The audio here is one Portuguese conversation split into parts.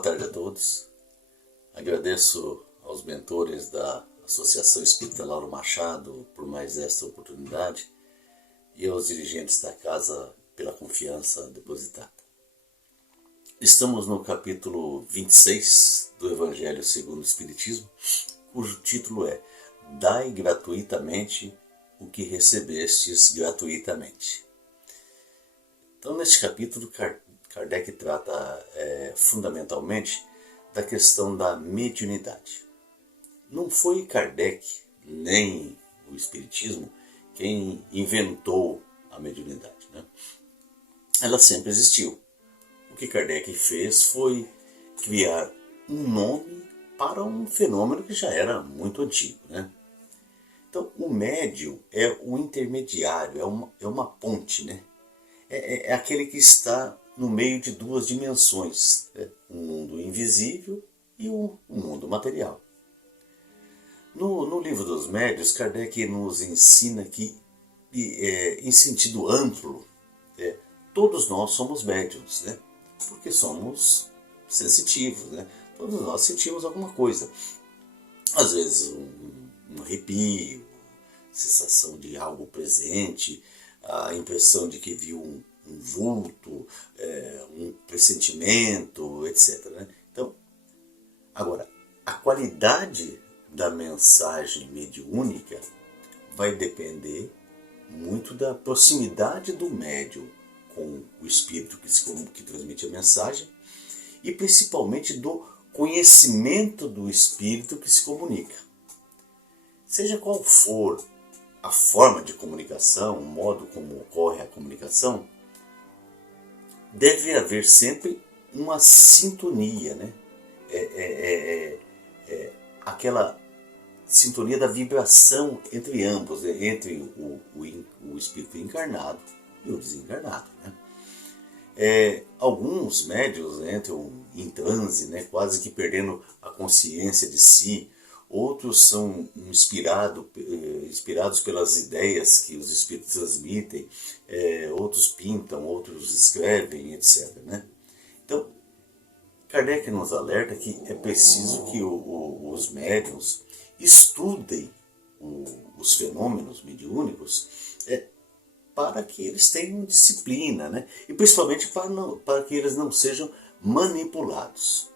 Boa tarde a todos. Agradeço aos mentores da Associação Espírita Lauro Machado por mais esta oportunidade e aos dirigentes da casa pela confiança depositada. Estamos no capítulo 26 do Evangelho segundo o Espiritismo, cujo título é Dai gratuitamente o que recebestes gratuitamente. Então, neste capítulo, Kardec trata fundamentalmente da questão da mediunidade. Não foi Kardec, nem o Espiritismo, quem inventou a mediunidade, né? Ela sempre existiu. O que Kardec fez foi criar um nome para um fenômeno que já era muito antigo, né? Então, o médium é o intermediário, é uma ponte, né? É aquele que está no meio de duas dimensões, né? Um mundo invisível e um mundo material. No livro dos médiuns, Kardec nos ensina que, em sentido amplo, todos nós somos médiuns, né? Porque somos sensitivos, né? Todos nós sentimos alguma coisa. Às vezes um arrepio, sensação de algo presente, a impressão de que viu um vulto, um pressentimento, etc. Né? Então, agora, a qualidade da mensagem mediúnica vai depender muito da proximidade do médium com o espírito que transmite a mensagem e principalmente do conhecimento do espírito que se comunica. Seja qual for a forma de comunicação, o modo como ocorre a comunicação, deve haver sempre uma sintonia, né? Aquela sintonia da vibração entre ambos, né? Entre o espírito encarnado e o desencarnado, né? Alguns médiuns entram em transe, né? Quase que perdendo a consciência de si. Outros são inspirados pelas ideias que os espíritos transmitem, outros pintam, outros escrevem, etc. Né? Então, Kardec nos alerta que é preciso que os médiuns estudem os fenômenos mediúnicos para que eles tenham disciplina, né? E principalmente para que eles não sejam manipulados.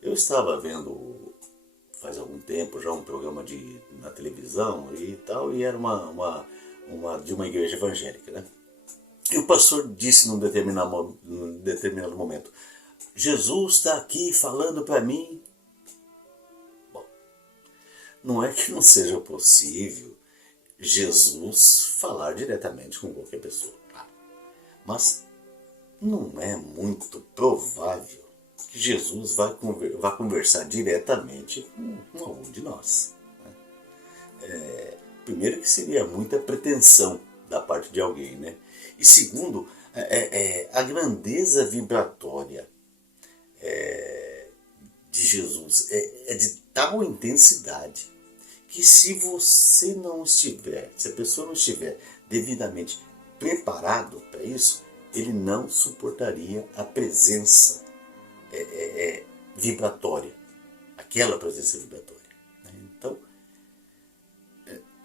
Eu estava vendo faz algum tempo já um programa na televisão e tal, e era de uma igreja evangélica, né? E o pastor disse num determinado momento: Jesus está aqui falando para mim. Bom, não é que não seja possível Jesus falar diretamente com qualquer pessoa, mas não é muito provável que Jesus vai conversar diretamente com algum de nós. Né? Primeiro que seria muita pretensão da parte de alguém, né? E segundo, a grandeza vibratória de Jesus é de tal intensidade que se a pessoa não estiver devidamente preparado para isso, ele não suportaria a presença vibratória, aquela presença vibratória. Então,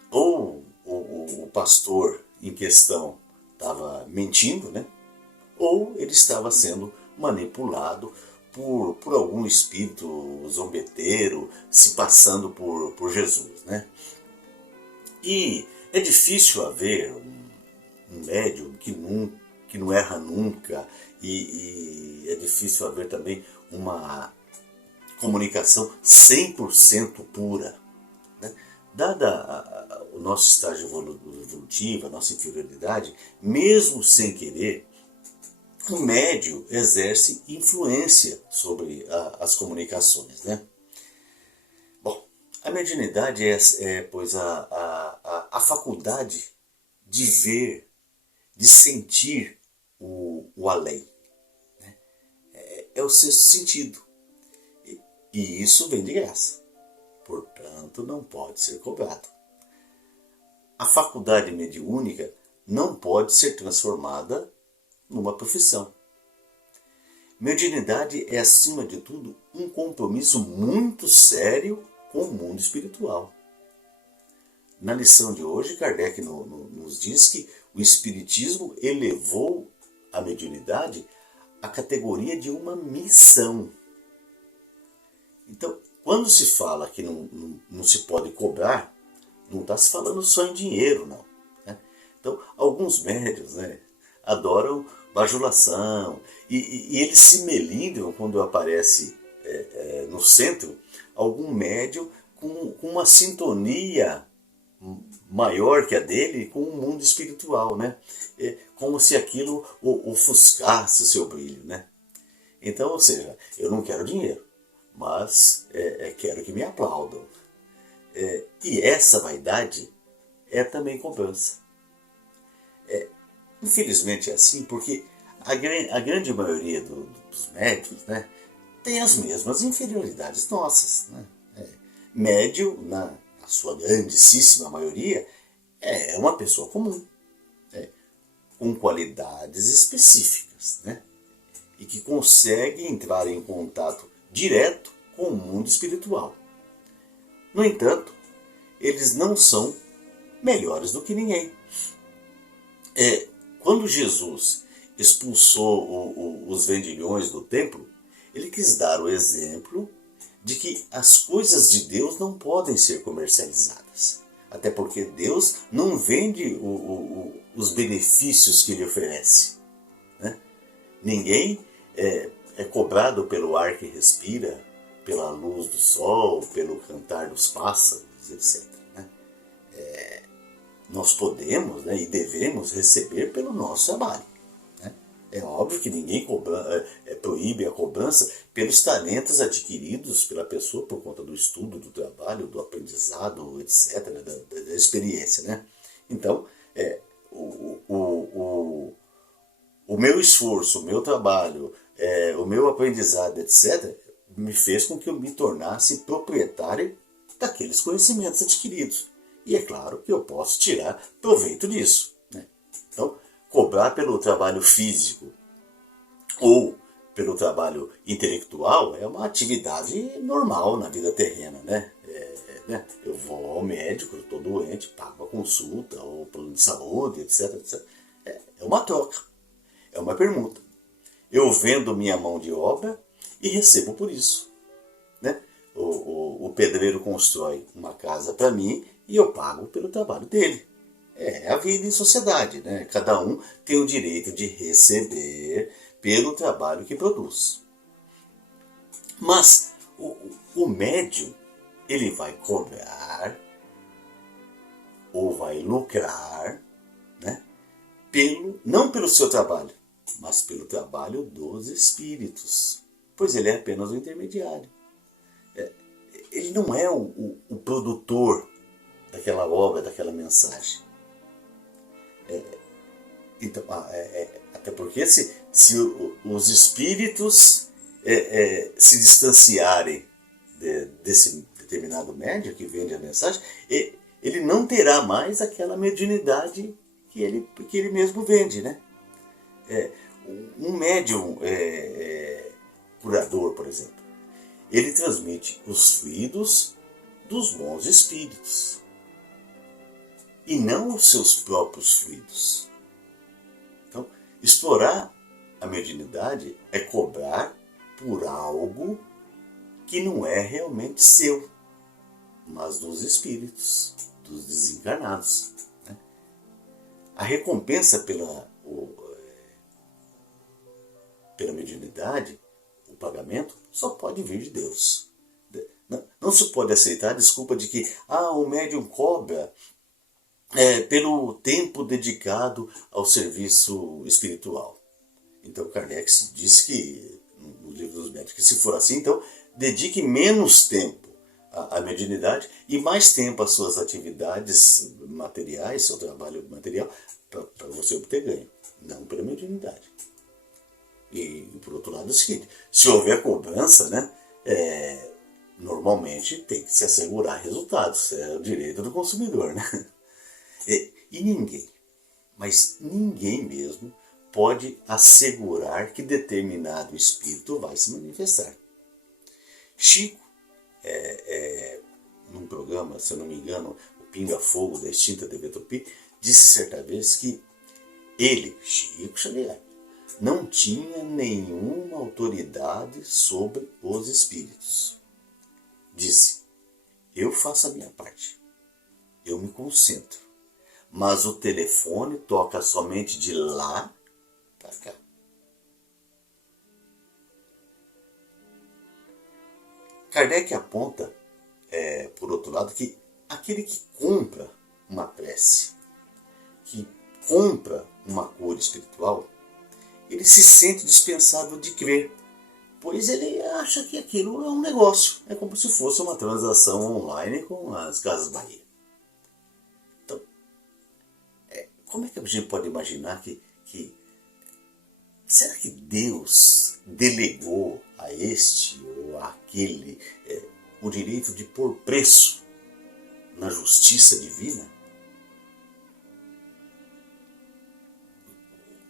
ou o pastor em questão estava mentindo, né? Ou ele estava sendo manipulado por algum espírito zombeteiro se passando por Jesus, né? E é difícil haver um médium que não erra nunca, e é difícil haver também uma comunicação 100% pura. Né? Dada o nosso estágio evolutivo, a nossa inferioridade, mesmo sem querer, o médium exerce influência sobre as comunicações. Né? Bom, a mediunidade pois, a faculdade de ver, de sentir o além. Né? É o sexto sentido. E isso vem de graça. Portanto, não pode ser cobrado. A faculdade mediúnica não pode ser transformada numa profissão. Mediunidade é, acima de tudo, um compromisso muito sério com o mundo espiritual. Na lição de hoje, Kardec nos diz que o Espiritismo elevou a mediunidade à categoria de uma missão. Então, quando se fala que não se pode cobrar, não está se falando só em dinheiro, não. Né? Então, alguns médiuns, né, adoram bajulação e eles se melindram quando aparece no centro algum médium com uma sintonia maior que a dele com o mundo espiritual, né? Como se aquilo ofuscasse o seu brilho, né? Então, ou seja, eu não quero dinheiro, mas quero que me aplaudam. E essa vaidade é também cobrança. Infelizmente é assim, porque a grande maioria dos médios, né, tem as mesmas inferioridades nossas. Né? Médio, na sua grandíssima maioria, é uma pessoa comum, com qualidades específicas, né? E que consegue entrar em contato direto com o mundo espiritual. No entanto, eles não são melhores do que ninguém. Quando Jesus expulsou os vendilhões do templo, ele quis dar o exemplo de que as coisas de Deus não podem ser comercializadas. Até porque Deus não vende os benefícios que ele oferece. Né? Ninguém é cobrado pelo ar que respira, pela luz do sol, pelo cantar dos pássaros, etc. Né? Nós podemos, né, e devemos receber pelo nosso trabalho. Né? É óbvio que ninguém proíbe a cobrança pelos talentos adquiridos pela pessoa por conta do estudo, do trabalho, do aprendizado, etc., da experiência. Né? Então, o meu esforço, o meu trabalho, o meu aprendizado, etc., me fez com que eu me tornasse proprietário daqueles conhecimentos adquiridos. E é claro que eu posso tirar proveito disso. Né? Então, cobrar pelo trabalho físico ou pelo trabalho intelectual é uma atividade normal na vida terrena. Né? Eu vou ao médico, eu estou doente, pago a consulta, ou plano de saúde, etc. etc. É uma troca, é uma permuta. Eu vendo minha mão de obra e recebo por isso. Né? O pedreiro constrói uma casa para mim e eu pago pelo trabalho dele. É a vida em sociedade, né? Cada um tem o direito de receber pelo trabalho que produz. Mas o médium, ele vai cobrar ou vai lucrar, né? Não pelo seu trabalho, mas pelo trabalho dos espíritos, pois ele é apenas o intermediário. Ele não é o produtor daquela obra, daquela mensagem. Então, até porque se os espíritos se distanciarem desse determinado médium que vende a mensagem, ele não terá mais aquela mediunidade que ele mesmo vende. Né? Um médium curador, por exemplo, ele transmite os fluidos dos bons espíritos e não os seus próprios fluidos. Então, explorar a mediunidade é cobrar por algo que não é realmente seu, mas dos espíritos, dos desencarnados. Né? A recompensa pela mediunidade, o pagamento, só pode vir de Deus. Não se pode aceitar a desculpa de que o médium cobra pelo tempo dedicado ao serviço espiritual. Então Kardec disse que, no livro dos médiuns, que se for assim, então dedique menos tempo à mediunidade e mais tempo às suas atividades materiais, seu trabalho material, para você obter ganho, não pela mediunidade. E por outro lado é o seguinte, se houver cobrança, né, normalmente tem que se assegurar resultados, é o direito do consumidor. Né? E ninguém, mas ninguém mesmo, pode assegurar que determinado espírito vai se manifestar. Chico, num programa, se eu não me engano, o Pinga Fogo da extinta TV Tupi, disse certa vez que ele, Chico Xavier, não tinha nenhuma autoridade sobre os espíritos. Disse: eu faço a minha parte, eu me concentro, mas o telefone toca somente de lá para cá. Kardec aponta, por outro lado, que aquele que compra uma prece, que compra uma cura espiritual, ele se sente dispensável de crer, pois ele acha que aquilo é um negócio. É como se fosse uma transação online com as Casas Bahia. Então, como é que a gente pode imaginar que será que Deus delegou a este ou àquele o direito de pôr preço na justiça divina?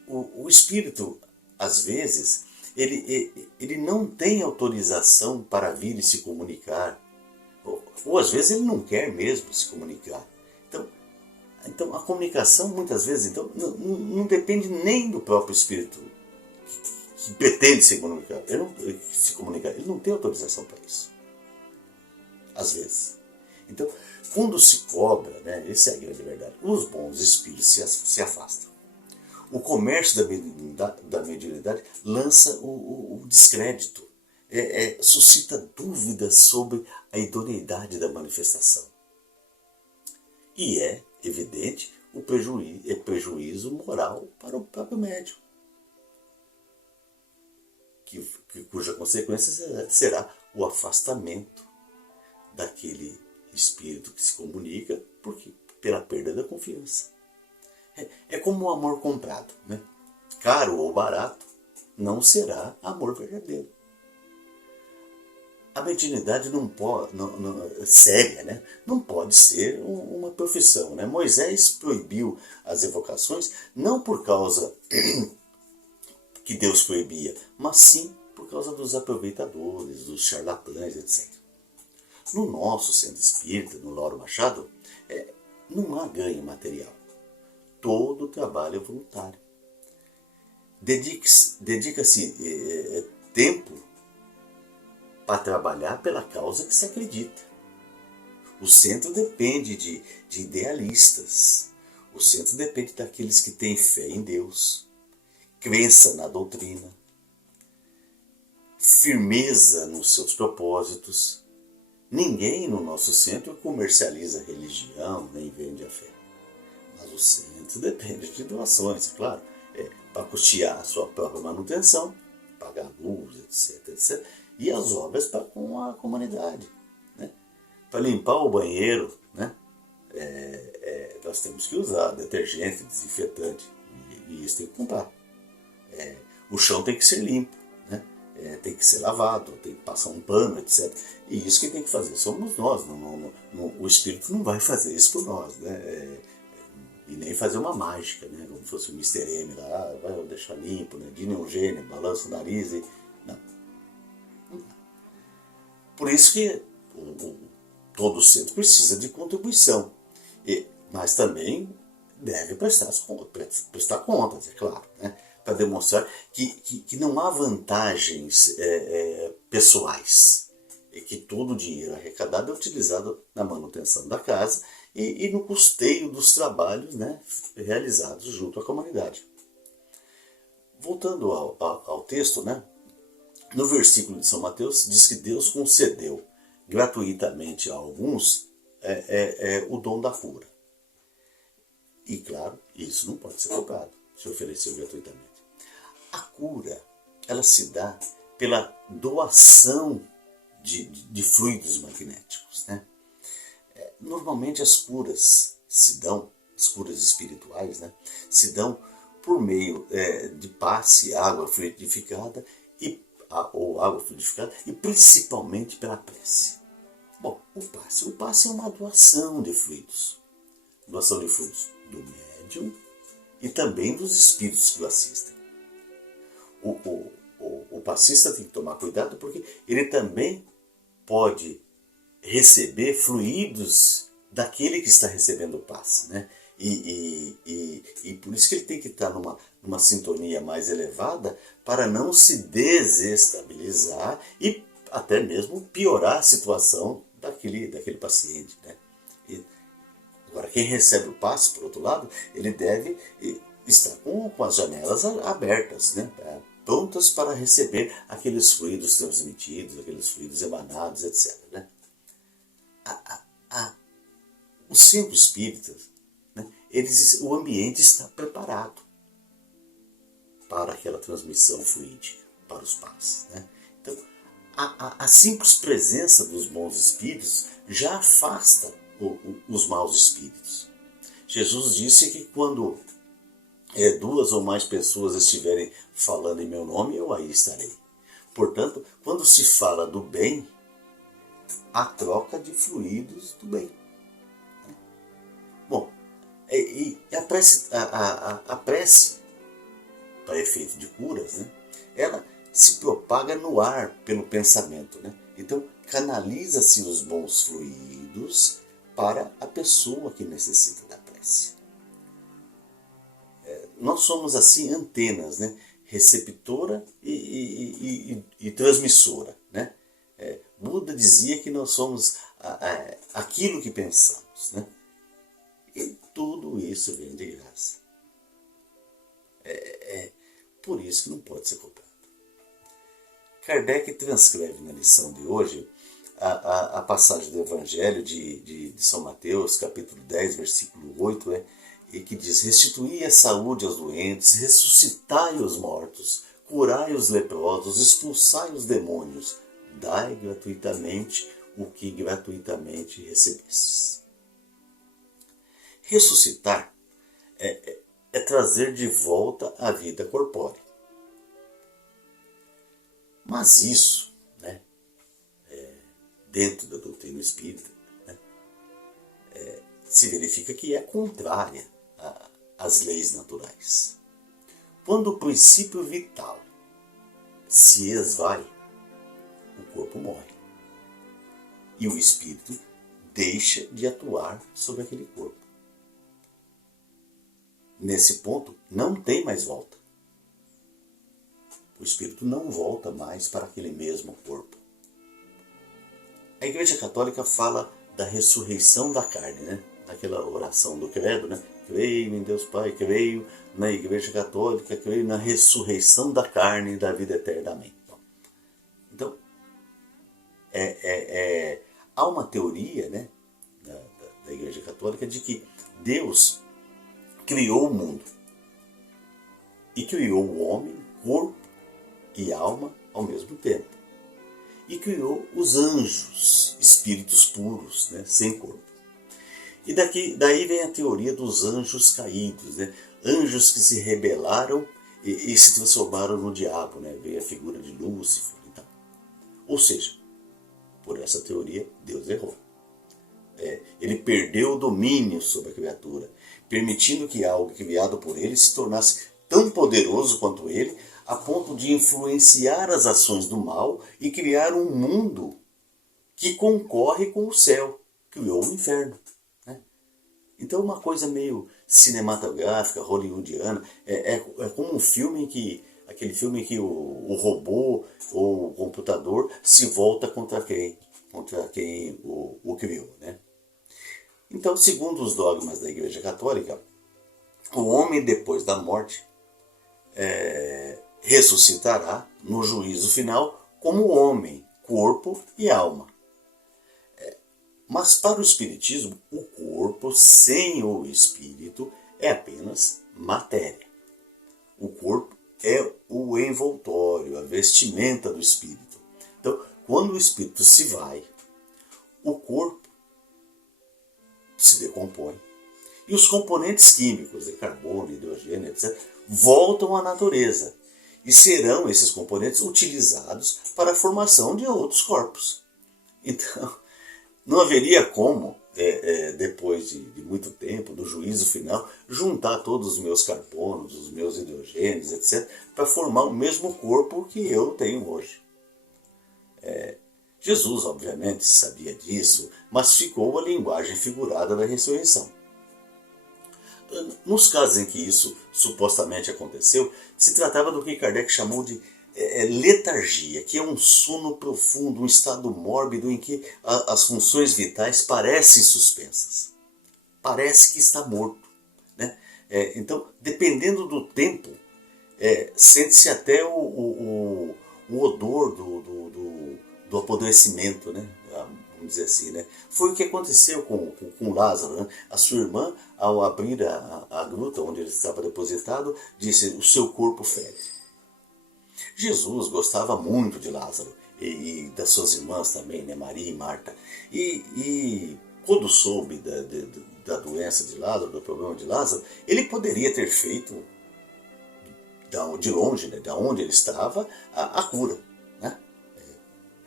O espírito, às vezes, ele não tem autorização para vir e se comunicar. Ou às vezes ele não quer mesmo se comunicar. Então a comunicação, muitas vezes, não depende nem do próprio espírito que pretende se comunicar. Ele não tem autorização para isso. Às vezes. Então, quando se cobra, essa é a grande verdade, os bons espíritos se afastam. O comércio da mediunidade lança o descrédito, suscita dúvidas sobre a idoneidade da manifestação. E é evidente o prejuízo moral para o próprio médium, cuja consequência será o afastamento daquele espírito que se comunica pela perda da confiança. É como o amor comprado, caro ou barato, não será amor verdadeiro. A mediunidade séria, não pode ser uma profissão. Moisés proibiu as evocações não por causa que Deus proibia, mas sim por causa dos aproveitadores, dos charlatães, etc. No nosso centro espírita, no Lauro Machado, não há ganho material. Todo o trabalho é voluntário. Dedica-se tempo para trabalhar pela causa que se acredita. O centro depende de idealistas. O centro depende daqueles que têm fé em Deus, crença na doutrina, firmeza nos seus propósitos. Ninguém no nosso centro comercializa religião nem vende a fé. Mas o centro depende de doações, claro, para custear a sua própria manutenção, pagar luz, etc. E as obras com a comunidade. Para limpar o banheiro, nós temos que usar detergente, desinfetante, e isso tem que comprar. O chão tem que ser limpo, tem que ser lavado, tem que passar um pano, etc. E isso quem tem que fazer somos nós. O espírito não vai fazer isso por nós, e nem fazer uma mágica, como se fosse o Mr. M lá, vai deixar limpo, Dini é um gênio, balança o nariz e... Não. Por isso que todo centro precisa de contribuição, mas também deve prestar contas, é claro, para demonstrar que não há vantagens pessoais, e que todo o dinheiro arrecadado é utilizado na manutenção da casa e no custeio dos trabalhos realizados junto à comunidade. Voltando ao texto, no versículo de São Mateus diz que Deus concedeu gratuitamente a alguns o dom da cura. E claro, isso não pode ser comprado, se ofereceu gratuitamente. A cura, ela se dá pela doação de fluidos magnéticos. Normalmente as curas as curas espirituais, se dão por meio de passe, água fluidificada ou água fluidificada, e principalmente pela prece. Bom, o passe é uma doação de fluidos. Doação de fluidos do médium e também dos espíritos que o assistem. passista tem que tomar cuidado porque ele também pode receber fluidos daquele que está recebendo o passe, né? E por isso que ele tem que estar numa sintonia mais elevada para não se desestabilizar e até mesmo piorar a situação daquele paciente, né? Agora, quem recebe o passe, por outro lado, ele deve estar com as janelas abertas, né? Prontas para receber aqueles fluidos transmitidos, aqueles fluidos emanados, etc. Né? O centro espírita, né? O ambiente está preparado para aquela transmissão fluídica, para os passes. Né? Então, a simples presença dos bons espíritos já afasta os maus espíritos. Jesus disse que quando 2 ou mais pessoas estiverem falando em meu nome, eu aí estarei. Portanto, quando se fala do bem, há troca de fluidos do bem. Bom, a prece, para efeito de curas, né, ela se propaga no ar pelo pensamento. Né? Então, canaliza-se os bons fluidos para a pessoa que necessita da prece. Nós somos assim antenas, né? Receptora e transmissora. Né? Buda dizia que nós somos aquilo que pensamos. Né? E tudo isso vem de graça. Por isso que não pode ser cobrado. Kardec transcreve na lição de hoje a passagem do Evangelho de São Mateus, capítulo 10, versículo 8, e que diz: restituí a saúde aos doentes, ressuscitai os mortos, curai os leprosos, expulsai os demônios, dai gratuitamente o que gratuitamente recebestes. Ressuscitar é trazer de volta a vida corpórea. Mas isso, né, dentro da doutrina espírita, né, se verifica que é contrária às leis naturais. Quando o princípio vital se esvai, o corpo morre. E o espírito deixa de atuar sobre aquele corpo. Nesse ponto, não tem mais volta. O espírito não volta mais para aquele mesmo corpo. A Igreja Católica fala da ressurreição da carne, né? Naquela oração do credo, né? Creio em Deus Pai, creio na Igreja Católica, creio na ressurreição da carne e da vida eternamente. Então, há uma teoria, né, da Igreja Católica de que Deus criou o mundo e criou o homem, corpo e alma ao mesmo tempo. E criou os anjos, espíritos puros, né, sem corpo. E daí vem a teoria dos anjos caídos, né? Anjos que se rebelaram e se transformaram no diabo, né? Veio a figura de Lúcifer e tal. Ou seja, por essa teoria, Deus errou. Ele perdeu o domínio sobre a criatura, permitindo que algo criado por ele se tornasse tão poderoso quanto ele, a ponto de influenciar as ações do mal e criar um mundo que concorre com o céu, criou o inferno. Né? Então uma coisa meio cinematográfica, hollywoodiana, é como um filme aquele filme em que o robô ou o computador se volta contra quem o criou. Né? Então, segundo os dogmas da Igreja Católica, o homem depois da morte ressuscitará no juízo final como homem, corpo e alma. Mas para o Espiritismo, o corpo sem o espírito é apenas matéria. O corpo é o envoltório, a vestimenta do espírito. Então, quando o espírito se vai, o corpo se decompõe. E os componentes químicos, de carbono, hidrogênio, etc., voltam à natureza. E serão esses componentes utilizados para a formação de outros corpos. Então, não haveria como depois de muito tempo, do juízo final, juntar todos os meus carbonos, os meus hidrogênios, etc., para formar o mesmo corpo que eu tenho hoje. Jesus, obviamente, sabia disso, mas ficou a linguagem figurada da ressurreição. Nos casos em que isso supostamente aconteceu, se tratava do que Kardec chamou de letargia, que é um sono profundo, um estado mórbido em que as funções vitais parecem suspensas. Parece que está morto. Né? Então, dependendo do tempo, sente-se até o odor do apodrecimento, né? Vamos dizer assim, né? Foi o que aconteceu com Lázaro, né? A sua irmã, ao abrir a gruta onde ele estava depositado, disse: o seu corpo fede. Jesus gostava muito de Lázaro e das suas irmãs também, né? Maria e Marta. E quando soube da doença de Lázaro, do problema de Lázaro, ele poderia ter feito de longe, né? Da onde ele estava, a cura, né?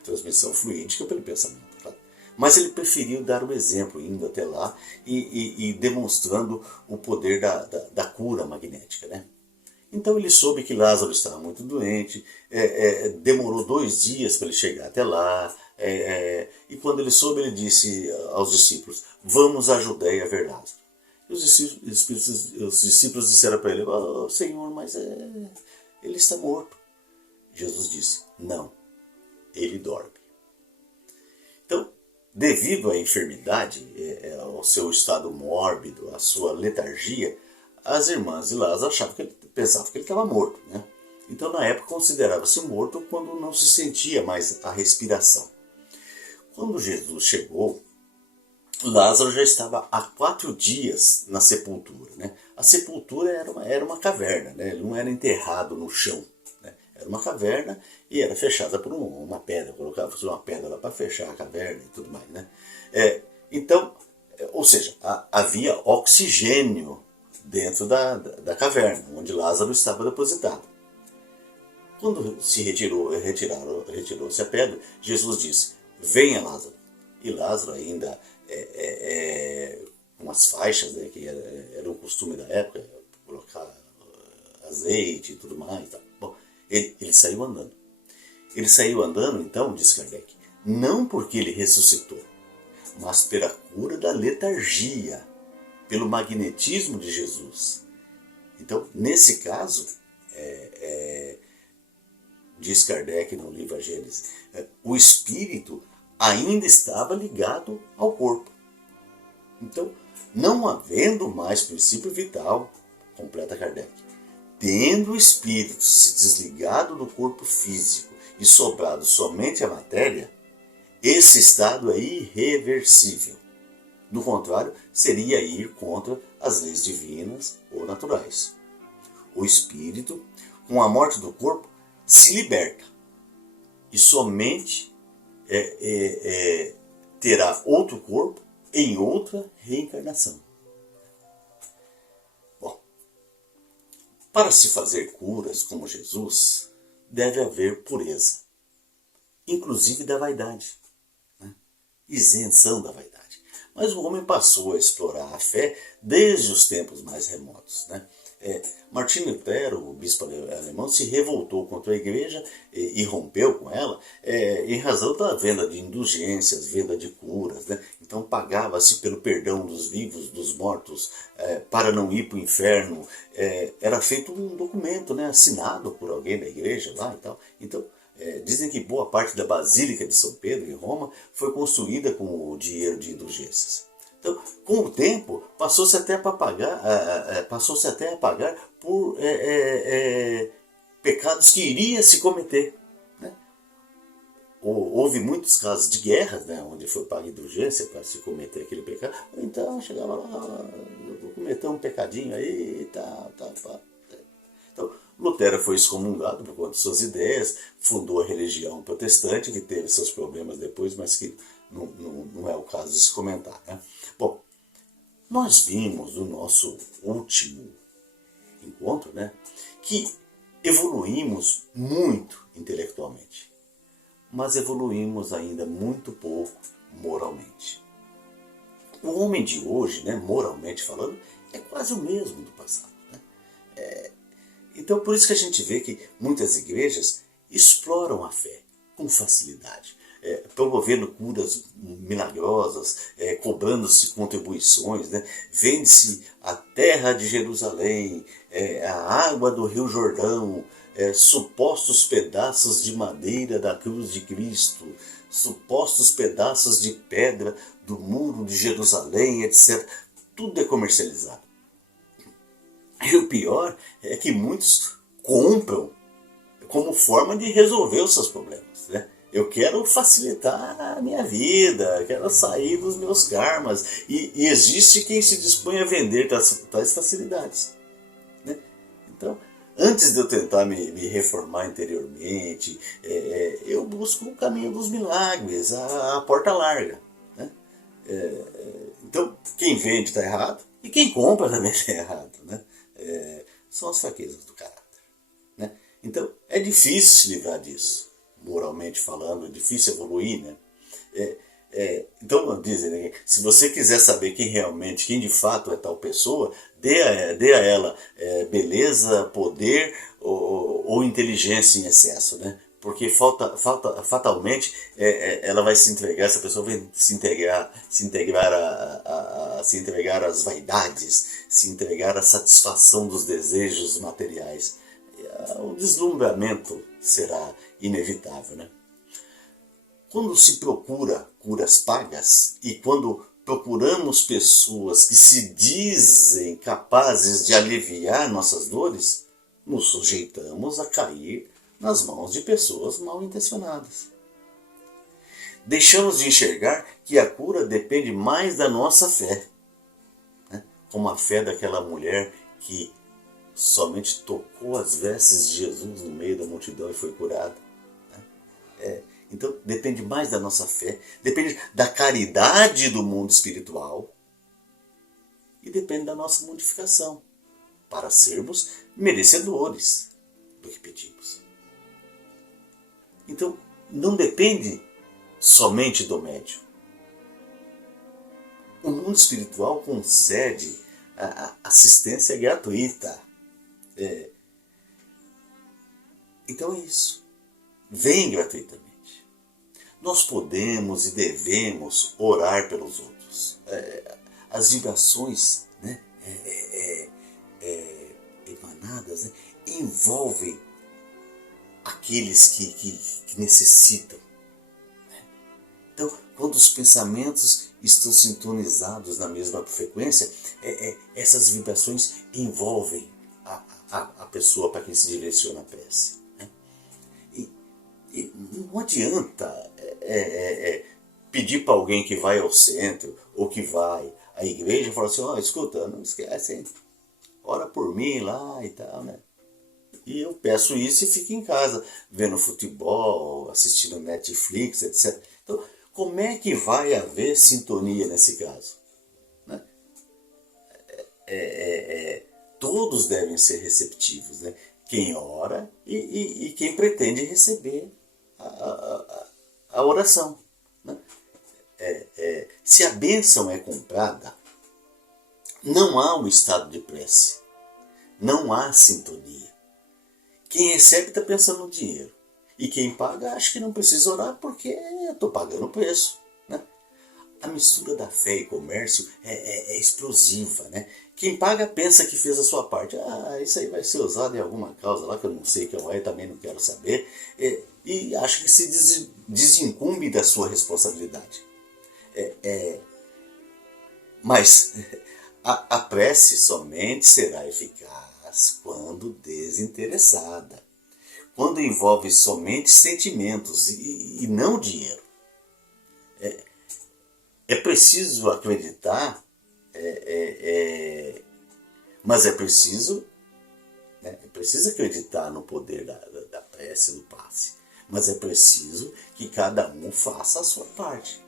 Transmissão fluídica pelo pensamento. Tá? Mas ele preferiu dar o exemplo, indo até lá e demonstrando o poder da cura magnética. Né? Então ele soube que Lázaro estava muito doente, demorou 2 dias para ele chegar até lá, e quando ele soube, ele disse aos discípulos: vamos à Judéia ver Lázaro. E os discípulos disseram para ele: oh, Senhor, mas ele está morto. Jesus disse: não, ele dorme. Então, devido à enfermidade, ao seu estado mórbido, à sua letargia, as irmãs de Lázaro pensavam que ele estava morto. Né? Então, na época, considerava-se morto quando não se sentia mais a respiração. Quando Jesus chegou, Lázaro já estava há 4 dias na sepultura. Né? A sepultura era uma caverna, né? Ele não era enterrado no chão. Né? Era uma caverna e era fechada por uma pedra. Colocava uma pedra lá para fechar a caverna e tudo mais. Né? Então, ou seja, havia oxigênio dentro da caverna, onde Lázaro estava depositado. Quando se retirou-se a pedra, Jesus disse: venha, Lázaro. E Lázaro ainda, com as faixas, né, que era o costume da época, colocar azeite e tudo mais. Tá. Bom, ele saiu andando. Ele saiu andando, então, diz Kardec, não porque ele ressuscitou, mas pela cura da letargia, pelo magnetismo de Jesus. Então, nesse caso, diz Kardec no livro A Gênese, o espírito ainda estava ligado ao corpo. Então, não havendo mais princípio vital, completa Kardec, tendo o espírito se desligado do corpo físico e sobrado somente a matéria, esse estado é irreversível. Do contrário, seria ir contra as leis divinas ou naturais. O espírito, com a morte do corpo, se liberta e somente terá outro corpo em outra reencarnação. Bom, para se fazer curas como Jesus, deve haver pureza, inclusive da vaidade, né? Isenção da vaidade. Mas o homem passou a explorar a fé desde os tempos mais remotos. Né? Martinho Lutero, o bispo alemão, se revoltou contra a igreja e rompeu com ela em razão da venda de indulgências, venda de curas. Né? Então pagava-se pelo perdão dos vivos, dos mortos, para não ir para o inferno. Era feito um documento, né, assinado por alguém da igreja lá e tal. Então, dizem que boa parte da Basílica de São Pedro, em Roma, foi construída com o dinheiro de indulgências. Então, com o tempo, passou-se até a pagar por pecados que iria se cometer. Né? Houve muitos casos de guerras, né, onde foi paga indulgência para se cometer aquele pecado. Então, chegava lá, eu vou cometer um pecadinho aí, tá. Então, Lutero foi excomungado por conta de suas ideias, fundou a religião protestante, que teve seus problemas depois, mas que não é o caso de se comentar. Né? Bom, nós vimos no nosso último encontro, né, que evoluímos muito intelectualmente, mas evoluímos ainda muito pouco moralmente. O homem de hoje, né, moralmente falando, é quase o mesmo do passado. Né? Então, por isso que a gente vê que muitas igrejas exploram a fé com facilidade, promovendo curas milagrosas, cobrando-se contribuições, né? Vende-se a terra de Jerusalém, a água do Rio Jordão, supostos pedaços de madeira da cruz de Cristo, supostos pedaços de pedra do muro de Jerusalém, etc. Tudo é comercializado. E o pior é que muitos compram como forma de resolver os seus problemas. Né? Eu quero facilitar a minha vida, quero sair dos meus karmas. E existe quem se dispõe a vender tais facilidades. Né? Então, antes de eu tentar me reformar interiormente, eu busco o caminho dos milagres, a porta larga. Né? Então, quem vende está errado e quem compra também está errado. Né? São as fraquezas do caráter. Né? Então, é difícil se livrar disso, moralmente falando, é difícil evoluir. Né? Então, dizem, né? Se você quiser saber quem de fato é tal pessoa, dê a ela beleza, poder ou inteligência em excesso. Né? Porque fatalmente ela vai se entregar, essa pessoa vai se entregar às vaidades, se entregar à satisfação dos desejos materiais. O deslumbramento será inevitável. Né? Quando se procura curas pagas e quando procuramos pessoas que se dizem capazes de aliviar nossas dores, nos sujeitamos a cair nas mãos de pessoas mal intencionadas. Deixamos de enxergar que a cura depende mais da nossa fé, né? Como a fé daquela mulher que somente tocou as vestes de Jesus no meio da multidão e foi curada. Né? Então depende mais da nossa fé, depende da caridade do mundo espiritual e depende da nossa modificação para sermos merecedores do que pedimos. Então, não depende somente do médium. O mundo espiritual concede a assistência gratuita. Então é isso. Vem gratuitamente. Nós podemos e devemos orar pelos outros. As vibrações, né, emanadas, né, envolvem aqueles que necessitam. Então, quando os pensamentos estão sintonizados na mesma frequência, essas vibrações envolvem a pessoa para quem se direciona a prece. Né? E não adianta pedir para alguém que vai ao centro ou que vai à igreja e falar assim, escuta, não esquece, hein? Ora por mim lá e tal, né? E eu peço isso e fico em casa, vendo futebol, assistindo Netflix, etc. Então, como é que vai haver sintonia nesse caso? Né? Todos devem ser receptivos, né? Quem ora e quem pretende receber a oração. Né? Se a bênção é comprada, não há um estado de prece, não há sintonia. Quem recebe está pensando no dinheiro. E quem paga acha que não precisa orar porque estou pagando o preço. Né? A mistura da fé e comércio é explosiva. Né? Quem paga pensa que fez a sua parte. Isso aí vai ser usado em alguma causa lá que eu não sei que é, também não quero saber. E acha que se desincumbe da sua responsabilidade. Mas a prece somente será eficaz quando desinteressada, quando envolve somente sentimentos e não dinheiro. É preciso acreditar, mas é preciso acreditar no poder da prece, do passe, mas é preciso que cada um faça a sua parte,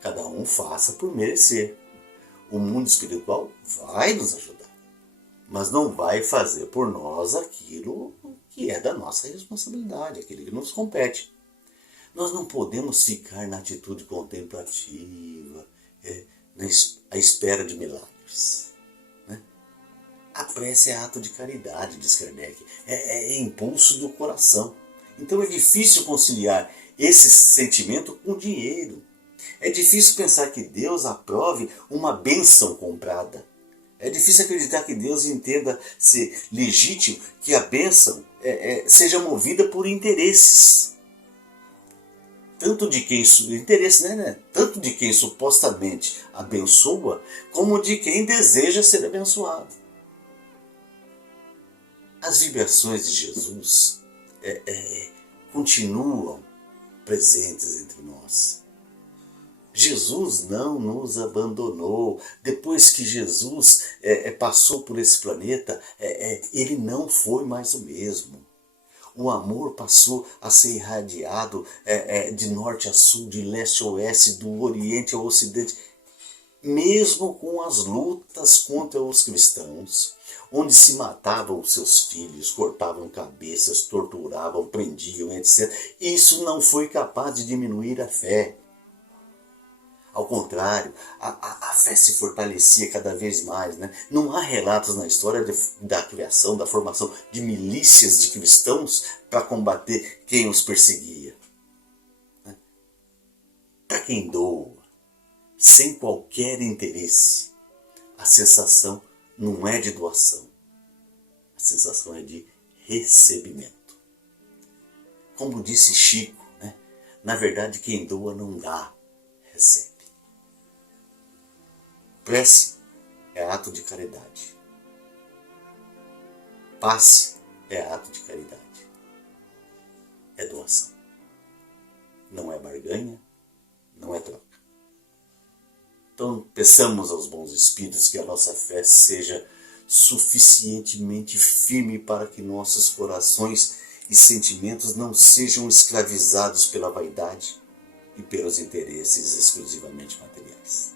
cada um faça por merecer. O mundo espiritual vai nos ajudar, mas não vai fazer por nós aquilo que é da nossa responsabilidade, aquilo que nos compete. Nós não podemos ficar na atitude contemplativa, à espera de milagres. Né? A prece é ato de caridade, diz Kardec, é impulso do coração. Então é difícil conciliar esse sentimento com dinheiro. É difícil pensar que Deus aprove uma bênção comprada. É difícil acreditar que Deus entenda ser legítimo que a bênção seja movida por interesses. Tanto de quem tanto de quem supostamente abençoa, como de quem deseja ser abençoado. As vibrações de Jesus continuam presentes entre nós. Jesus não nos abandonou. Depois que Jesus passou por esse planeta, ele não foi mais o mesmo. O amor passou a ser irradiado de norte a sul, de leste a oeste, do oriente ao ocidente, mesmo com as lutas contra os cristãos, onde se matavam os seus filhos, cortavam cabeças, torturavam, prendiam, etc. Isso não foi capaz de diminuir a fé. Ao contrário, a fé se fortalecia cada vez mais. Né? Não há relatos na história da criação, da formação de milícias de cristãos para combater quem os perseguia. Né? Para quem doa, sem qualquer interesse, a sensação não é de doação, a sensação é de recebimento. Como disse Chico, né? Na verdade quem doa não dá, recebe. Prece é ato de caridade. Passe é ato de caridade. É doação. Não é barganha, não é troca. Então, peçamos aos bons espíritos que a nossa fé seja suficientemente firme para que nossos corações e sentimentos não sejam escravizados pela vaidade e pelos interesses exclusivamente materiais.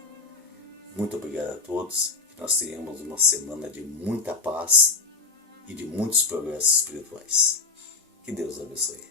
Muito obrigado a todos, que nós tenhamos uma semana de muita paz e de muitos progressos espirituais. Que Deus abençoe.